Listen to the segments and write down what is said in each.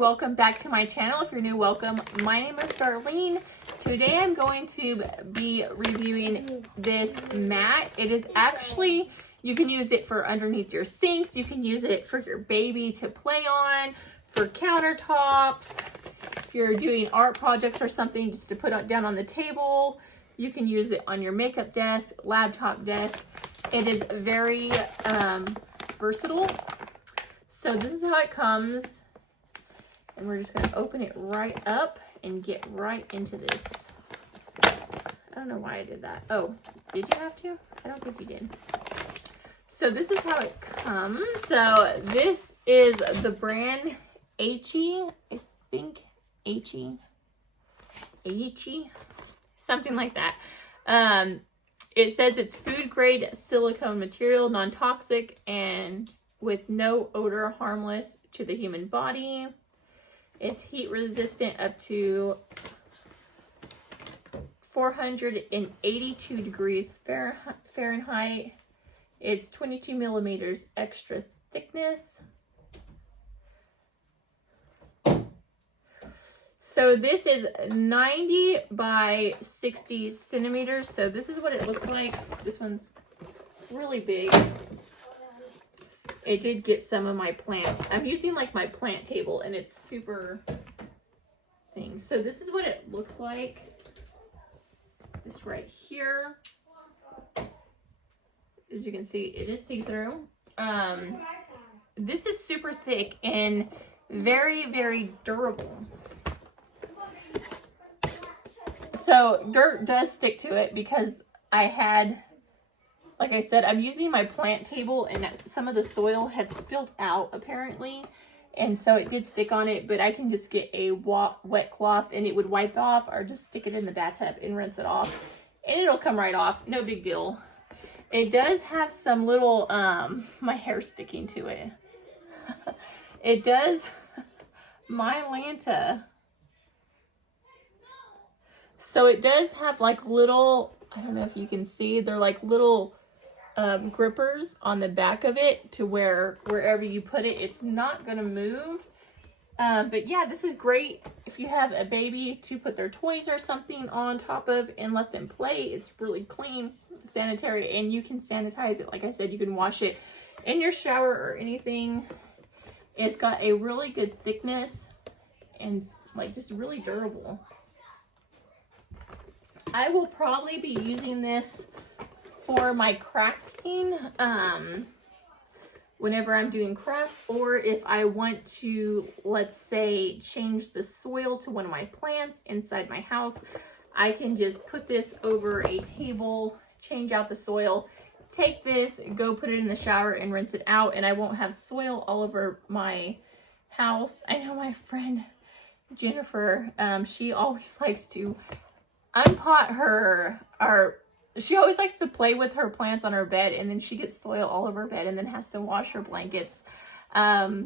welcome back to my channel. If you're new, welcome. My name is Darlene. Today I'm going to be reviewing this mat. It is actually, you can use it for underneath your sinks. You can use it for your baby to play on, for countertops. If you're doing art projects or something, just to put it down on the table. You can use it on your makeup desk, laptop desk. It is very versatile. So this is how it comes. And we're just gonna open it right up and get right into this. I don't know why I did that. Oh, did you have to? I don't think you did. So this is how it comes. So this is the brand AECHY, I think. AECHY. Something like that. It says it's food grade silicone material, non-toxic, and with no odor, harmless to the human body. It's heat resistant up to 482 degrees Fahrenheit. It's 22 millimeters extra thickness. So this is 90 by 60 centimeters. So this is what it looks like. This one's really big. It did get some of my plant. I'm using like my plant table and it's super thing. So this is what it looks like. This right here. As you can see, it is see-through. This is super thick and very, very durable. So dirt does stick to it because I had, like I said, I'm using my plant table and some of the soil had spilled out apparently. And so it did stick on it, but I can just get a wet cloth and it would wipe off, or just stick it in the bathtub and rinse it off. And it'll come right off, no big deal. It does have some little, my hair sticking to it. It does, my Lanta. So it does have like little, I don't know if you can see, they're like little grippers on the back of it to where wherever you put it, it's not going to move. But yeah, this is great if you have a baby to put their toys or something on top of and let them play. It's really clean, sanitary, and you can sanitize it. Like I said, you can wash it in your shower or anything. It's got a really good thickness and like just really durable. I will probably be using this for my crafting whenever I'm doing crafts, or if I want to, let's say, change the soil to one of my plants inside my house, I can just put this over a table, change out the soil, take this, go put it in the shower and rinse it out, and I won't have soil all over my house. I know my friend Jennifer, she always likes to unpot she always likes to play with her plants on her bed, and then she gets soil all over her bed and then has to wash her blankets. That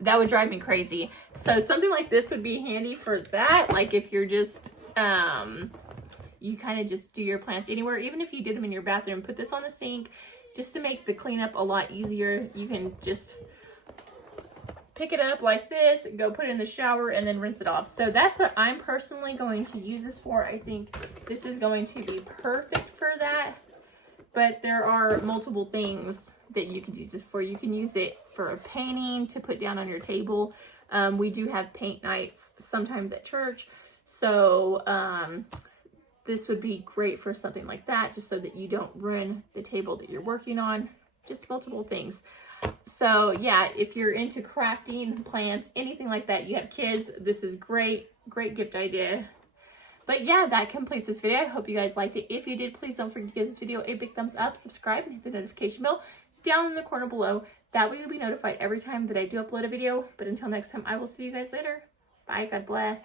would drive me crazy. So something like this would be handy for that. Like if you're just, you kind of just do your plants anywhere, even if you did them in your bathroom, put this on the sink just to make the cleanup a lot easier. You can just pick it up like this, go put it in the shower, and then rinse it off. So that's what I'm personally going to use this for. I think this is going to be perfect for that. But there are multiple things that you could use this for. You can use it for a painting to put down on your table. We do have paint nights sometimes at church. So this would be great for something like that, just so that you don't ruin the table that you're working on. Just multiple things. So yeah, if you're into crafting, plants, anything like that, you have kids, this is great gift idea. But yeah, that completes this video. I hope you guys liked it. If you did, please don't forget to give this video a big thumbs up, subscribe, and hit the notification bell down in the corner below. That way you'll be notified every time that I do upload a video. But until next time, I will see you guys later. Bye, God bless.